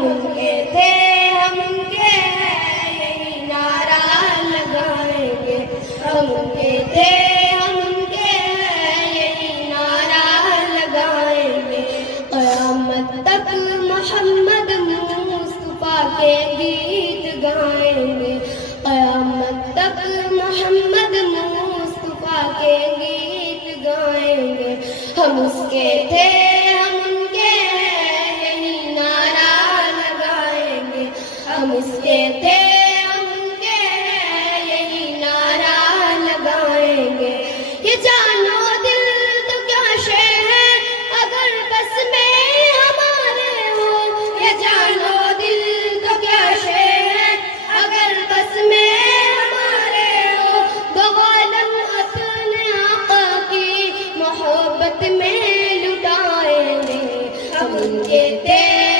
ہم ان کے تھے ہم ان کے ہیں یہی نعرہ لگائیں گے، ہم ان کے تھے ہم ان کے ہیں یہی نعرہ لگائیں گے، قیامت تک محمد مصطفیٰ کے گیت گائیں گے، قیامت تک محمد مصطفیٰ کے گیت گائیں گے، ہم اس کے تھے ہم ان کے ہیں یہی نعرہ لگائیں گے، ہم اس کے تھے ہم ان کے ہیں یہی نعرہ لگائیں گے، یہ جان و دل تو کیا شے ہے اگر بس میں ہمارے ہو، یہ جان و دل تو کیا شے ہے اگر بس میں ہمارے ہو، دو عالم اپنے آقا کی محبت میں لٹائیں گے، ہم ان کے تھے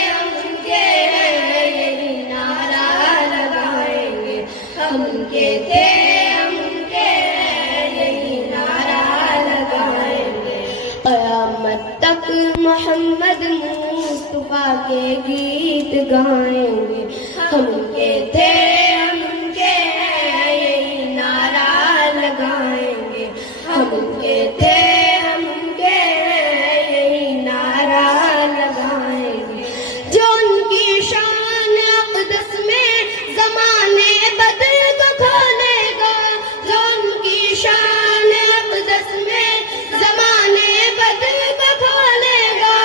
ہم ان کے ہیں یہی نعرہ لگائیں گے، ہم ان کے تھے ہم ان کے ہیں یہی نعرہ لگائیں گے، قیامت تک محمد مصطفیٰ کے گیت گائیں گے، ہم ان کے تھے ہم ان کے ہیں یہی نعرہ لگائیں گے، ہم ان کے تھے ہم ان کے ہیں یہی نعرہ لگائیں گے، جو ان کی شان اقدس میں زمانے بدل کو کھولے گا، جو ان کی شان اقدس میں زمانے بدل کو کھولے گا،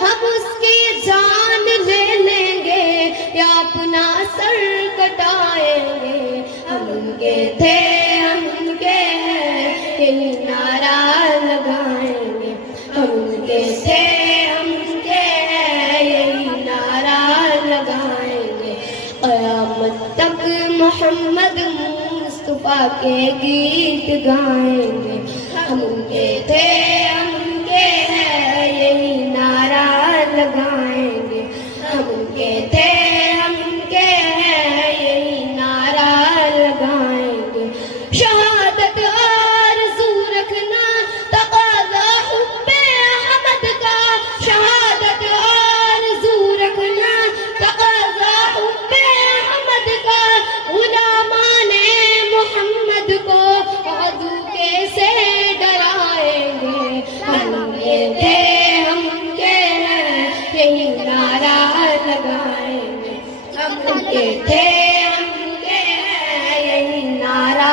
ہم اس کی جان لے لیں گے یا اپنا سر کٹائیں گے، ہم ان کے تھے ہم ان کے ہیں یہی نعرہ لگائیں گے، ہم ان کے تھے ہم ان کے ہیں یہی نعرہ لگائیں گے، قیامت تک محمد مصطفیٰ کے گیت گائیں گے، ہم ان کے تھے ہم ان کے ہیں یہی نعرہ لگائیں گے، ہم ان کے تھے ہم ان کے ہیں یہی نعرہ لگائیں گے، شہادت آرزو رکھنا تقاضا حب احمد کا، شہادت آرزو رکھنا تقاضا حب احمد کا، غلامان محمد کو عدو کیسے ڈرائیں گے، ہم ان کے تھے ہم ان کے ہیں یہی نعرہ لگائیں گے، ہم ان کے تھے ہم ان کے ہیں یہی نعرہ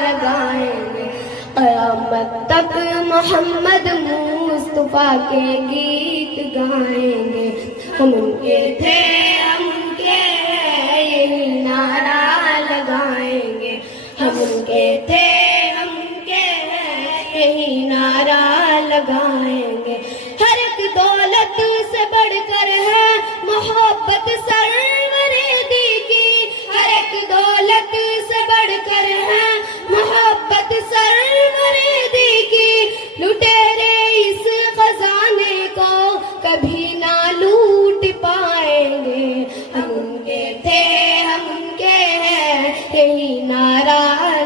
لگائیں گے، قیامت تک محمد مصطفیٰ کے گیت گائیں گے، ہم ان کے تھے ہم ان کے ہیں یہی نعرہ لگائیں گے، ہم ان کے تھے ہم ان کے ہیں یہی نعرہ لگائیں گے، ہر ایک دولت سے بڑھ کر ہے محبت سرورے کی، ہر ایک دولت سے بڑھ کر ہے محبت سرورے کی، لٹیرے اس خزانے کو کبھی نہ لوٹ پائیں گے، ہم ان کے تھے ہم ان کے ہیں یہی نعرہ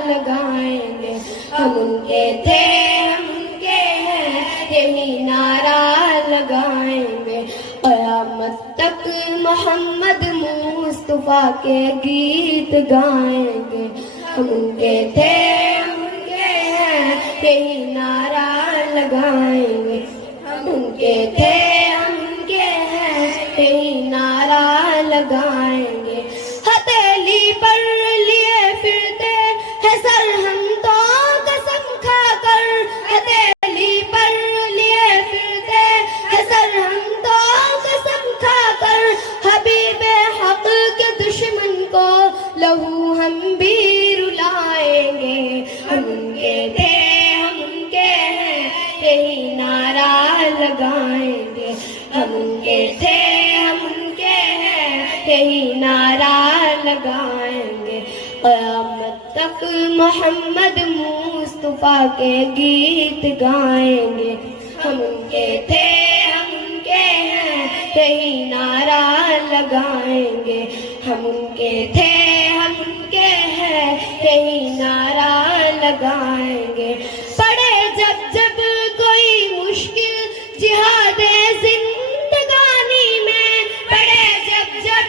لگائیں گے، ہم ان کے تھے ہم ان کے ہیں یہی نعرہ لگائیں گے، قیامت تک محمد مصطفیٰ کے گیت گائیں گے، ہم ان کے تھے ہم ان کے ہیں یہی نعرہ لگائیں گے، ہم ان کے تھے ہم ان کے ہیں یہی نعرہ لگائیں گے، ہتھیلی پر لیے پھرتے ہیں سر ہم تو قسم کھا کر، ہتھیلی پر لیے پھرتے ہیں سر ہم تو قسم کھا کر، حبیب حق کے دشمن کو لہو ہم بھی رلائیں گے، ہم ان کے تھے ہم ان کے ہیں یہی نعرہ لگائیں گے، ہم ان کے تھے ہم ان کے ہیں یہی نعرہ لگائیں گے، قیامت تک محمد مصطفیٰ کے گیت گائیں گے، ہم ان کے تھے ہم ان کے ہیں یہی نعرہ لگائیں گے، ہم ان کے تھے ہم ان کے ہیں یہی نعرہ لگائیں گے، پڑے جب جب کوئی مشکل جہاد زندگانی میں، پڑے جب جب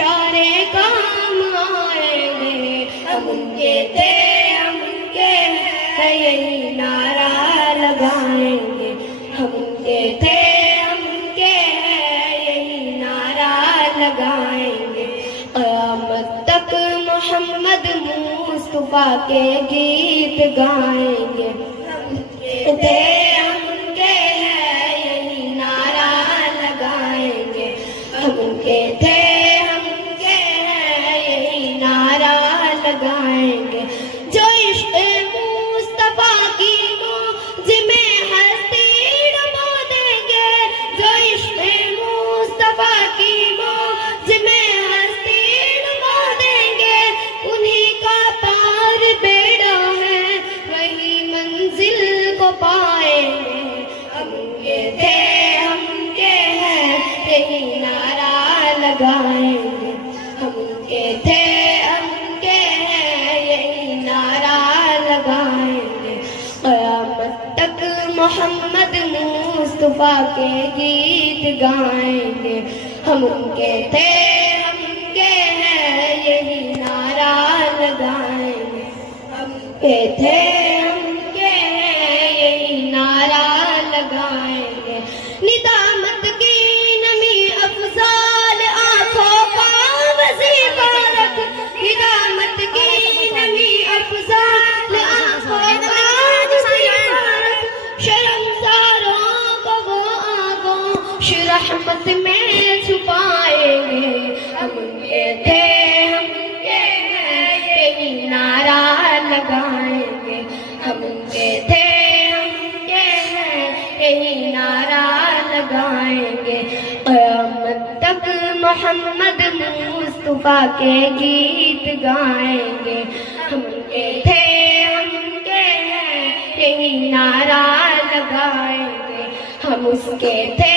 اشارے کام آئیں گے. ہم ان کے تھے ہم ان کے ہیں یہی نعرہ لگائیں گے. ہم ان کے تھے ہم ان کے ہیں یہی نعرہ لگائیں گے. قیامت تک محمد مصطفیٰ کے گیت گائیں گے. ہم ان کے تھے ہم ان کے ہیں یہی نعرہ لگائیں گے. ہم ان کے تھے ہم ان کے ہیں یہی نعرہ لگائیں گے. جو عشق مصطفیٰ کی موج میں ہستی ڈبو دیں گے. جو عشق مصطفیٰ کی موج میں ہستی ڈبو دیں گے. انہیں کا پار بیڑا ہے وہی منزل کو پائیں گے. ہم ان کے تھے ہم ان کے ہیں یہی نعرہ لگائیں گے. ہم ان کے تھے ہم ان کے ہیں یہی نعرہ لگائیں گے. قیامت تک محمد مصطفیٰ کے گیت گائیں گے. ہم ان کے تھے ہم ان کے ہیں یہی نعرہ لگائیں گے. ہم ان کے تھے ہم ان کے ہیں یہی نعرہ لگائیں گے. ندامت کی نمی افضال آنکھوں کا وظیفہ رکھ. ندامت کی نمی افضال آنکھوں کا وظیفہ رکھ. شرمساروں کو وہ آغوش رحمت میں چھپائیں گے. ہم ان کے تھے ہم ان کے ہیں یہی نعرہ لگائیں گے. ہم ان کے تھے ہم ان کے ہیں یہی نعرہ لگائیں گے. قیامت تک محمد مصطفیٰ کے گیت گائیں گے. ہم ان کے تھے ہم ان کے ہیں یہی نعرہ لگائیں گے. ہم اس کے تھے